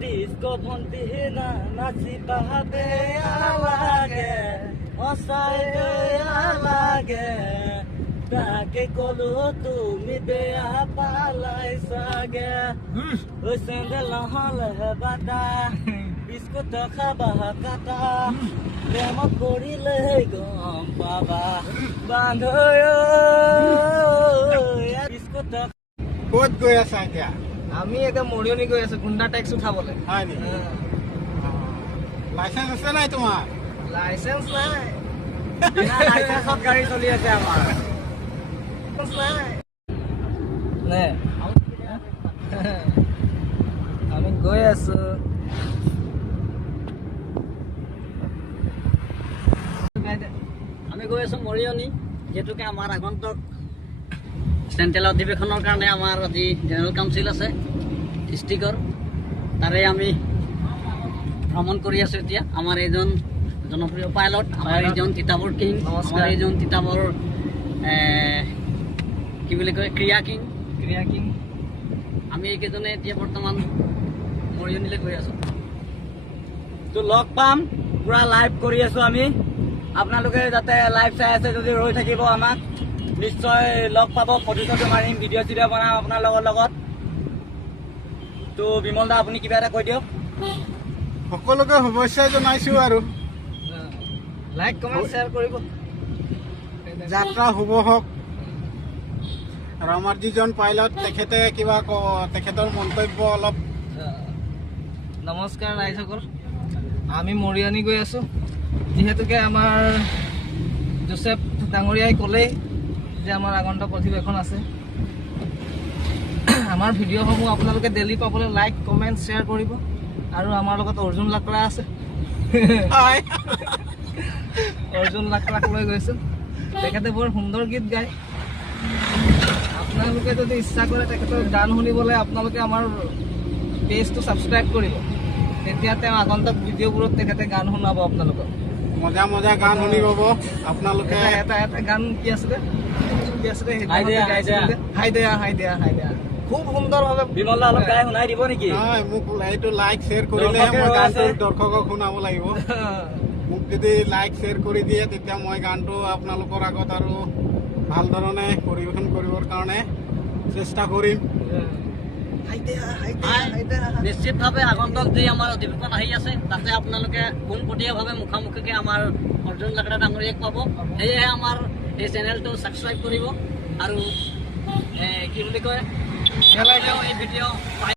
Disco ভন্টি না নাচি পাহাবে লাগে অসাই লাগে তাকে কলো তুমি বেয়া পালাই সাগে ওই চেন্দেল নহলে বাটা বিস্কুট খাবা কাটা প্ৰেম কৰিলে গম পাবা বান্ধৈ বিস্কুট ক'ত গৈ আছা এতিয়া? আমি এতিয়া মৰিয়নি গৈ আছো গুণ্ডা টেক্স উঠাবলৈ হয় নেকি? লাইচেন্স আছে নাই তোমাৰ? লাইচেন্স নাই বিনা লাইচেন্সত গাড়ী চলি আছে আমাৰ নাই আমি গৈ আছো আমি গৈ আছো মৰিয়নি যিহেতুকে আমাৰ আগন্তুক চেণ্ট্ৰেল অধিৱেশনৰ কাৰণে আমাৰ আজি জেনেৰেল কাউন্সিল আছে ডিষ্ট্ৰিক্টৰ তাৰে আমি ভ্ৰমণ কৰি আছো এতিয়া আমাৰ এইজন জনপ্ৰিয় পাইলট আমাৰ এইজন তিতাবৰ কিং আমাৰ এইজন তিতাবৰ কি বুলি কয় ক্ৰিয়া কিং আমি এইকেইজনে এতিয়া বৰ্তমান মৰিয়নিলৈ গৈ আছো তো লগ পাম পুৰা লাইভ কৰি আছো আমি আপোনালোকে যাতে লাইভ চাই আছে যদি ৰৈ থাকিব আমাক নিশ্চয় লগ পাব ফটো চটো মাৰিম ভিডিঅ' চিডিঅ' বনাম আপোনাৰ লগত তো বিমল দা আপুনি কিবা এটা কৈ দিয়ক সকলোকে শুভেচ্ছা জনাইছো আৰু লাইক কমেণ্ট শ্বেয়াৰ কৰিব যাত্ৰা শুভ হওক আৰু আমাৰ যিজন পাইলট তেখেতে কিবা তেখেতৰ মন্তব্য অলপ নমস্কাৰ ৰাইজসকল আমি মৰিয়নি গৈ আছো যিহেতুকে আমাৰ জোচেফ ডাঙৰীয়াই ক'লেই যে আমাৰ আগন্তুক অধিৱেশন আছে আমাৰ ভিডিঅ'সমূহ আপোনালোকে ডেইলি পাবলৈ লাইক কমেণ্ট শ্বেয়াৰ কৰিব আৰু আমাৰ লগত অৰ্জুন লাকৰা আছে অৰ্জুন লাকৰাক লৈ গৈছোঁ তেখেতে বৰ সুন্দৰ গীত গায় আপোনালোকে যদি ইচ্ছা কৰে তেখেতৰ গান শুনিবলৈ আপোনালোকে আমাৰ পেজটো ছাবস্ক্ৰাইব কৰিব তেতিয়া তেওঁ আগন্তুক ভিডিঅ'বোৰত তেখেতে গান শুনাব আপোনালোকক মজা মজা গান শুনি পাব আপোনালোকে এটা গান কি আছিলে খুব সুন্দৰভাৱে বিমল দা অলপ গাই শুনাই দিব নেকি নহয় মোক এইটো লাইক শ্বেয়াৰ কৰিলেহে মই গানটো দৰ্শকক শুনাব লাগিব মোক যদি লাইক শ্বেয়াৰ কৰি দিয়ে তেতিয়া মই গানটো আপোনালোকৰ আগত আৰু ভাল ধৰণে পৰিৱেশন কৰিবৰ কাৰণে চেষ্টা কৰিম নিশ্চিতভাৱে আগন্তুক যি আমাৰ অধিৱেশন আহি আছে তাতে আপোনালোকে পোনপটীয়াভাৱে মুখামুখিকৈ আমাৰ অৰ্জুন লাকৰা ডাঙৰীয়াক পাব সেয়েহে আমাৰ এই চেনেলটো ছাবস্ক্ৰাইব কৰিব আৰু কি বুলি কয় এই ভিডিঅ'